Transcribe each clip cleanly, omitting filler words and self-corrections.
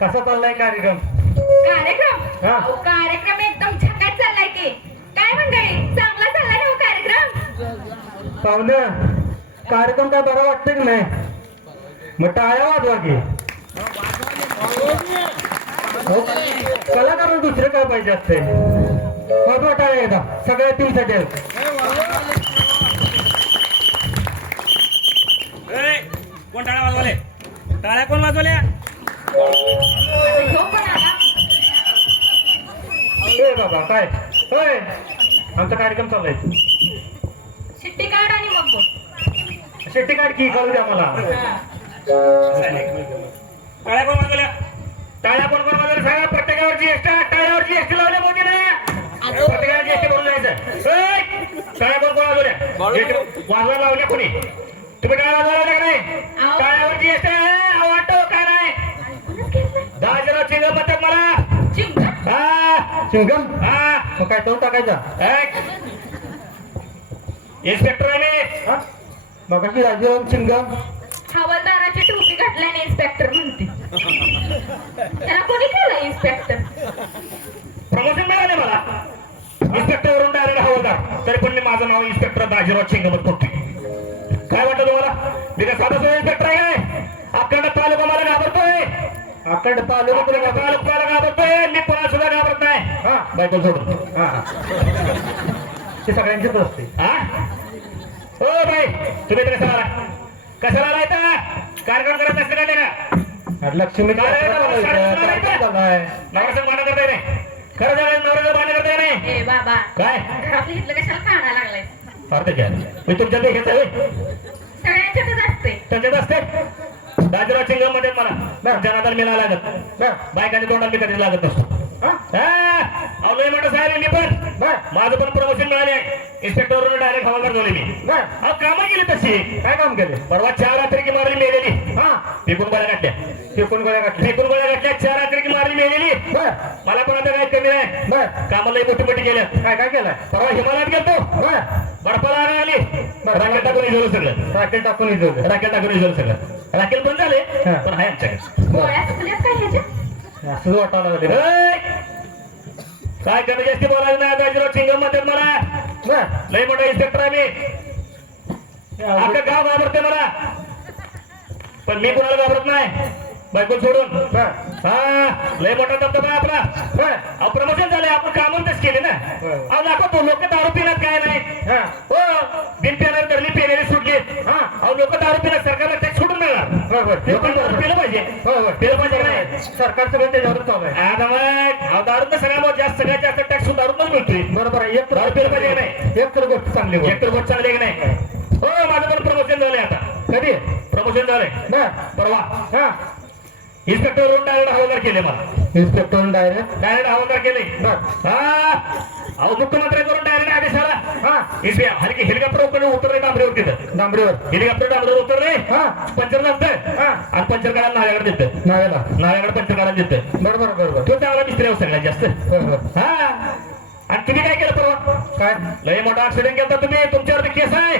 कसा चाललाय कार्यक्रम? हा. कार्यक्रम एकदम झकाट चाललाय की काय मंडळी, चांगला चाललाय ना हो कार्यक्रम. पाहुणं, कार्यक्रम काय बरा वाटतं की नाही? मग टाळ्या वाजवा की. हो, कलाकार दुसरे काय पाहिजे असते? वाजवा टाळ्या एकदा सगळ्या टीमसाठी. कोण टाळ्या वाजवले? टाळ्या कोण वाजवल्या? हो पण आला. ए बाबा काय होय, आमचा कार्यक्रम चाललाय. शिट्टी काढ आणि मग बोल. शेट्टी काढ की, कळू द्या मला. हा. टाळ्या कोण वाजवल्या? टाळ्या कोण कोण वाजवल्या सांगा. प्रत्येकावरची एक्स्ट्रा टाळ्यावरची एक्स्ट्रा लावल्या मोदी ना. प्रत्येकाला GST भरून जायचं. ए, टाळ्या कोण कोण वाजवल्या? वाजवायला लावल्या कोणी? तुम्ही टाळ्या वाजवायला लावल्या का नाही? आहो. टाळ्यावरची एक्स्ट्रा वाटो काय नाही. 10 चिंगम म्हणतात मला. चिंगम? हा चिंगम. हा मग काय तो टाकायचा? इन्स्पेक्टर आहे मी. मग कशी राजूराम चिंगम. हवालदाराची टोपी घातल्याने इन्स्पेक्टर म्हणते. त्याला कोणी केलं इन्स्पेक्टर? प्रमोशन मिळाले मला. इन्स्पेक्टर वरून डायरेक्ट हवालदार. तरी पण मी माझं नाव इन्स्पेक्टर बाजीराव चिंगमच करतोय. काय वाटतं तुम्हाला? मी काय साधा सुद्धा इन्स्पेक्टर आहे काय? अखंड तालुका मला घाबरतोय. अखंड तालुका तुला तालुक्याला घाबरतोय. मी कोणाला सुद्धा घाबरत नाही. हा बायको सोडून. हा ते सगळ्यांचीच असते. हा हो बाई, तुम्ही तर कशाला आला? कशाला आला इथं? कार्यक्रम करत नसते का का? लक्ष्मी नवराचं माना करताय नाही. खरं झालं नवराचं मान्य करताय नाही. ए बाबा, काय आपल्या इथलं कशाला काढायला लागलाय? अर्थ घ्या. मी तुमच्या देखील सगळ्यांच्यातच असते. त्याच्यात असते. बाजीराव चिंगम मध्ये मला जनादर मी नाही लागत. बायकांच्या तोंडाला मी कधीच लागत नसतो. लय मोठं साहेब मी पण माझं पण प्रमोशन मिळाले. इन्स्पेक्टर वरून डायरेक्ट हवालदार झाले मी. अहो कामं केली तशी. काय काम केले? परवा 4 रात्री की मारली मेलेली. हा फेकून गोळ्या काढल्या. फेकून गोळ्या काढल्या 4 रात्री की मारली मेलेली. मला पण आता काय कमी नाही. कामाला मोठी मोठी केल्या. काय काय केलं? परवा हिमालयात गेलतो. बर्फाला आली. राकेल टाकून इजवलं सगळं. राकेल टाकून इजवलं सगळं. राकेल बंद झाले पण आहे आमच्याकडे. गोळ्या चुकल्यात काय ह्याच्या? असं वाटायला काय कमी जास्ती बोलायचं नाही. बाजीराव चिंगम मध्ये मला लय मोठा इन्स्पेक्टर आहे मी. अख्खं गाव घाबरते मला, पण मी कोणाला घाबरत नाही. बायको सोडून. हा लय मोठा दबदबा आहे आपला. प्रमोशन झाले, आपण कामं तस केले ना. अहो दाखवतो लोक दारू पिण्यात काय नाही. हो बिन पिणार धरली पेलेली सुटली. अहो लोक दारू पिण्यात सरकारला टॅक्स सोडून मिळणार. लोकांनी दारू पिलं पाहिजे. पिलं पाहिजे नाही. सरकार सगळं त्याच्यावरच चालू आहे. आता मग दारू सगळ्यात जास्त टॅक्स दारूनच मिळतोय. बरोबर आहे. एक दारू पिलं पाहिजे नाही. एक तर गोष्ट चांगली की नाही. हो माझं पण प्रमोशन झालंय. आता कधी प्रमोशन झालंय? परवा. इन्स्पेक्टर वरून डायरेक्ट हवालदार केले मला. इन्स्पेक्टर डायरेक्ट हवालदार केले. अहो मुख्यमंत्री करून डायरेक्ट आदेश आला. हलकी हेलिकॉप्टर उतरले डांबरीवर. तिथं डांबरीवर हेलिकॉप्टर उतरले. पंचर लागतं आणि पंचर काढायला नाव्याकडे देतं. नाव्याकडे पंचर काढायला देतं. बरोबर तो चांगला मिस्त्री सगळ्यात जास्त. आणि तुम्ही काय केलं परवा? काय लय मोठा ऍक्सिडेंट केला तुम्ही. तुमच्यावर केस आहे.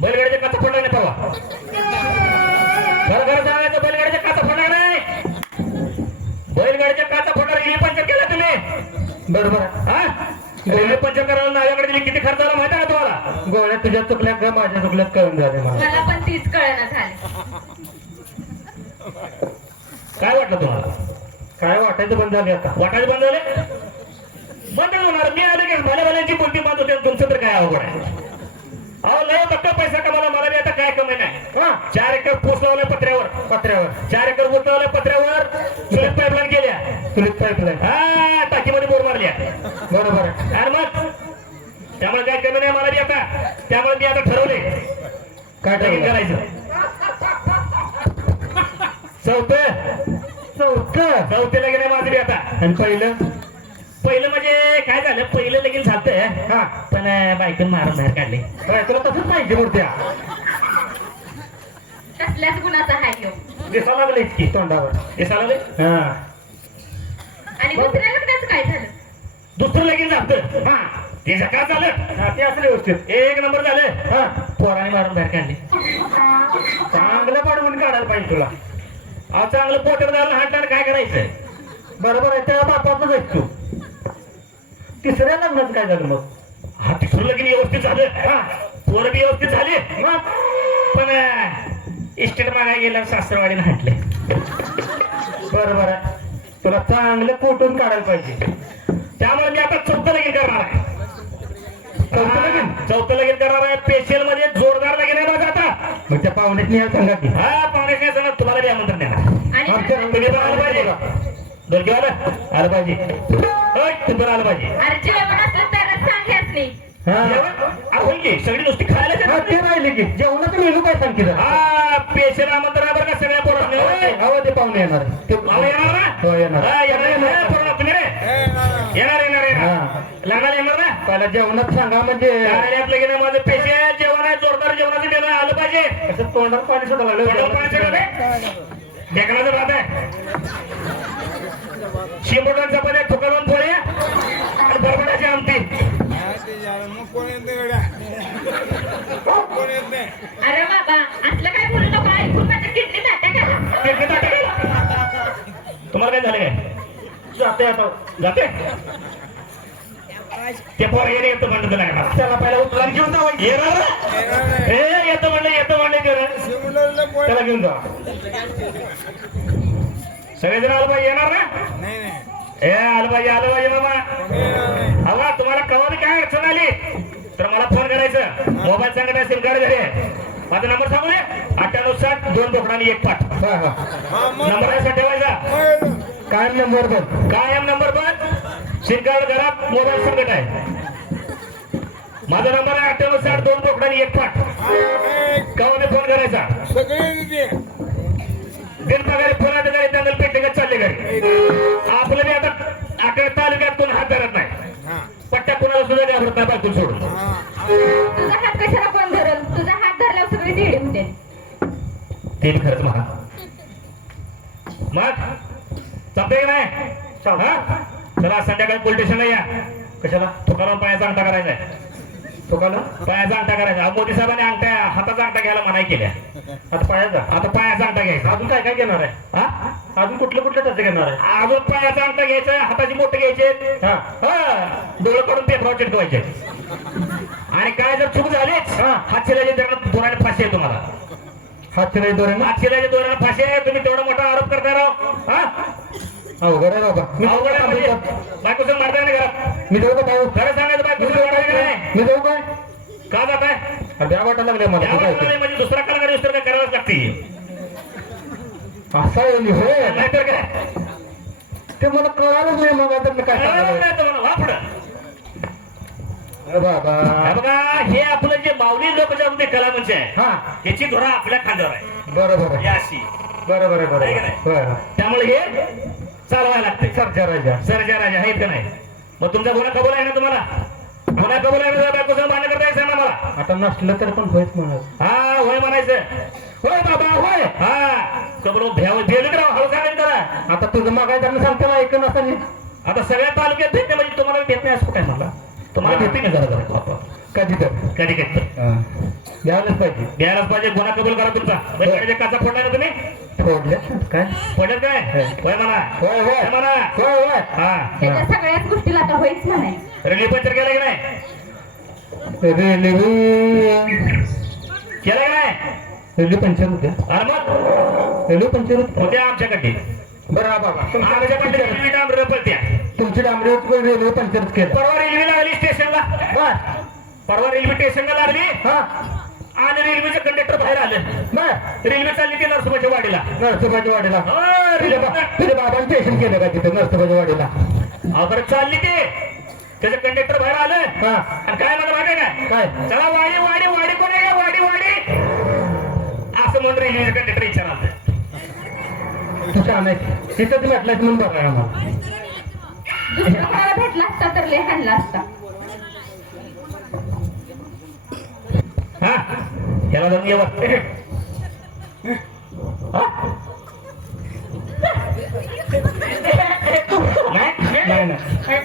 बैलगाडीचे काचा फोडला नाही परवा. घर सांगायचं बैलगाडीच्या काचा फोडणार नाही. बैलगाडीच्या काचा फोडणार गेली पंचर केला तुम्ही. बरोबर. हा गोळ्या पंचर करायला नाव्याकडे दिली. किती खर्च आला माहिती आहे का तुम्हाला? गोळ्या तुझ्या चुकल्यात का माझ्या चुकल्यात कळून झाले मला पण तीच कळना झाली. काय वाटलं तुम्हाला? काय वाटायचं बंद झाले? आता वाटायचं बंद झाले. बंद होणार. मी आले की भल्याची बोलती बंद होते. तुमचं तर काय अवघड आहे. अहो लय बघा पैसा कमाला. मला बी आता काय कमी नाही. 4 एकर पोस्ट लावलाय पत्र्यावर 4 एकर पोस्ट लावलाय पत्र्यावर. चुलीत पाईपलाईन केल्या. हा टाकीमध्ये बोर मारल्या. बरोबर. आणि मग त्यामुळे काय कमी नाही मला बी आता. त्यामुळे मी आता ठरवले काय करायचं. चौथे लगीन आहे माझं बी आता. आणि पहिलं म्हणजे काय झालं? पहिलं लगीन झालतंय. पण बायकून मारून बाहेर काढले. तुला तसंच पाहिजे मूर्त्या. कसल्याच गुणाचा हाय ह्यो. दिसायला लागले की तोंडावर. दिसायला लागले. आणि दुसऱ्या लग्नाचं काय झालं? दुसरं लगीन झालं. ते का झालं? ते असं व्यवस्थित 1 नंबर झालं. पोराने मारून बाहेर काढले. चांगलं पाडवून काढायला पाहिजे तुला. अहो चांगलं पोटर झालं हाटल्यानं काय करायचं? बरोबर आहे, त्या बापातच आहेस तू. तिसऱ्या लग्नाचं काय झालं मग? हा तिसरं लगीन व्यवस्थित झालं, हा पोरं बी व्यवस्थित झाली, मग पण इस्टेट मागायला गेलं सासरवाडीनं हाटले. बरोबर आहे, तुला चांगलं कोटून काढायला पाहिजे. त्यामुळे मी आता चौथं लगीन करणार आहे. चौथं लगीन? चौथं लगीन करणार आहे. स्पेशल मध्ये जोरदार लगीन आहे माझं आता. मग त्या पाहुण्यात नाही सांगा की. हा पाहुण्यास काय सांगत तुम्हाला बी आमंत्रण देणार. आणि आमच्या तुम्ही पण आलं पाहिजे. डोलकेवाला आलं पाहिजे. होय तुम्ही पण आलं पाहिजे. अरे जेवण असलं तरच सांगायच नाही. हा आपण की सगळी नुसती खायला हा, जातात. ते राहिले की जेवणाचं मेनू काय सांग की जरा. हा स्पेशल आमंत्रण आहे बरं का सगळ्या पोरांनी. होय. हवं ते पाहुणे येणार आहे. ते मामा येणार ना? हो, येणार. हा, येणार पोरं तुम्ही रे? येणार येणार येणार हा. लग्नाला येणार ना? पहिला जेवणात सांगा म्हणजे काय आपलं की नाही माझं स्पेशल जेवण आहे, जोरदार जेवणाचं मेनू आहे, आलं पाहिजे. असं तोंडात पाणी सुद्धा तोंडावर पाणी लागलं. सुटलं ढेकणाचं भात आहे, शिंबोटान चपात्या, तुकालून पोळी आणि बरबड्याची आमटी. अरे बाबा असलं काय बोलू नको, ऐकून माझ्या किडनी जाते का? किडनी जाते का? तुम्हाला काय झालं काय? जाते आता. जाते ते पोर येतं म्हणलं तुला काय? त्याला पहिला उचलान घेऊन जा. येणार ना? ए येतं म्हणलं त्याला घेऊन जा. सगळेजण आलं पाहिजे. येणार ना? ए आलं पाहिजे मामा. हवा तुम्हाला कवाली काय अडचण आली तर मला फोन करायचं. मोबाईल सांगत सिम कार्ड घरी आहे. माझा नंबर सांगू दे, 9860 2 बोकडांनी 1 पाठ. हा हा, नंबर असा ठेवायचा, काय नंबर बघ. कायम नंबर पण सिम कार्ड घरात मोबाईल सांगत आहे. माझा नंबर आहे 9860 2 बोकडांनी 1 पाठ. कवाली फोन करायचा. बिनपगारी फोन आता घरी दंगल पेटले का चालले घरी. आपलं मी आता आकडे तालुक्यात कोण हात धरत नाही. पट्ट्या कोणाला सुद्धा घाबरत नाही बायकून सोडून. तुझा हात कशाला कोण धरल? तुझा हात धरल्यावर सगळे झेडे होते. ते बी खरंच म्हणा. मग चालतंय का नाही? हा चला संध्याकाळी पोलीस स्टेशनला या. कशाला? तुकाराम पायाचा अंगठा करायचा आहे. चुकाला पायाचा अंगठा करायचा. मोदी साहेबांनी अंगठा हाताचा अंगठा घ्यायला मनाई केल्या. आता पायाचा. आता पायाचा अंगठा घ्यायचा. अजून काय काय घेणार आहे? हा अजून कुठले टच घेणार आहे? अजून पायाचा अंगठा घ्यायचा, हाताची मोठे घ्यायचे, हा डोळे काढून पेपरावर चिटकवायचे. आणि काय जर चूक झालीच हात शिलाच्या दोराने फाशी आहे तुम्हाला. हात चिराई दोरे ना. हात शिलाच्या दोराने फाशी आहे. तुम्ही तेवढा मोठा आरोप करता राव. हा अवघड आहे बाबा. मी अवघड आहे म्हणजे मी बायको संग मारताय ना घरात. देऊ का भाऊ? खरं सांगायचं बायको संग मारताय का नाही? मी देऊ काय? का जात आहे? द्या वाटायला लागले मला. तू काय ते? म्हणजे दुसरा कलाकार दुसरं काय करावंच लागते. असं आहे मी होय. नाहीतर काय ते मला कळालंच नाही मग आता मी काय कळलं सांगायचं? नाही तुम्हाला. वा पुढं. अरे बाबा. हे बघा हे आपलं जे माऊली लोक जे आपले कला म्हणजे आहे हा ह्याची धोरा आपल्या खांद्यावर आहे. बरोबर आहे. ही अशी. बरोबर आहे. बरोबर आहे का आहे. नाही? होय. त्यामुळे हे चालवायला लागते. सरच्या राजा. सरजा राजा आहेत का नाही? मग तुमचा गुन्हा कबूल आहे ना तुम्हाला? गुन्हा कबूल आहे ना? बायको संग भांडण करता यायचं ना मला? आता नसलं तर पण होयच म्हणत. हा होय म्हणायचं. होय बाबा होय. हा कबूल भेव भेल करा हळू सांगायचं त्याला. आता तुझं मागाय त्यांना सांगते ना ऐकून असं नाही. आता सगळ्या तालुक्यात भेटणे म्हणजे तुम्हाला भेट नाही असं कुठे आहे मला? तुम्हाला भेटते मी जरा जरा कधी तर कधी कधी द्यायलाच पाहिजे. द्यायलाच पाहिजे. गुन्हा कबूल करा तुमचा. बैलगाडीच्या काचा फोडला ना तुम्ही? फोडल्या काय? पडत काय? होय म्हणा. होय होय होय म्हणा. होय होय. हा त्याच्या सगळ्याच गोष्टीला आता होईच म्हणाय. रेल्वे पंचर केलं की नाही? केलं की नाही? रेल्वे पंचर होत्या. अरे मग रेल्वे पंचर होत्या. होत्या आमच्याकडे. बरं हा बाबा आमच्याकडे रेल्वे डांबरे पळत्या. तुमची डांबरीवर रेल्वे पंचरच केलं. परवा रेल्वे लागली स्टेशनला. बर परवा रेल्वे स्टेशनला लागली हा आणि रेल्वेचं कंडक्टर बाहेर आलं. बर रेल्वे चालली ती नरसोबाच्या वाडीला. नरसोबाच्या वाडीला. हा, रेल्वे तुझ्या बाबांनी स्टेशन केलं का तिथं नरसोबाच्या वाडीला? अगर चालली ते त्याचं कंडक्टर बाहेर आलं हा आणि काय म्हणलं माहिती आहे काय? का? चला वाडी वाडी वाडी कोण आहे? वाडी वाडी असं म्हणून रेल्वे कंडक्टर विचारायचं. तू छान आहे. तिथंच म्हटलं म्हणून बघा आम्हाला. दुसरा कोणाला भेटला असता तर लय हाणला असता. हा याला जाऊन ये बघ. हा? नाही नाही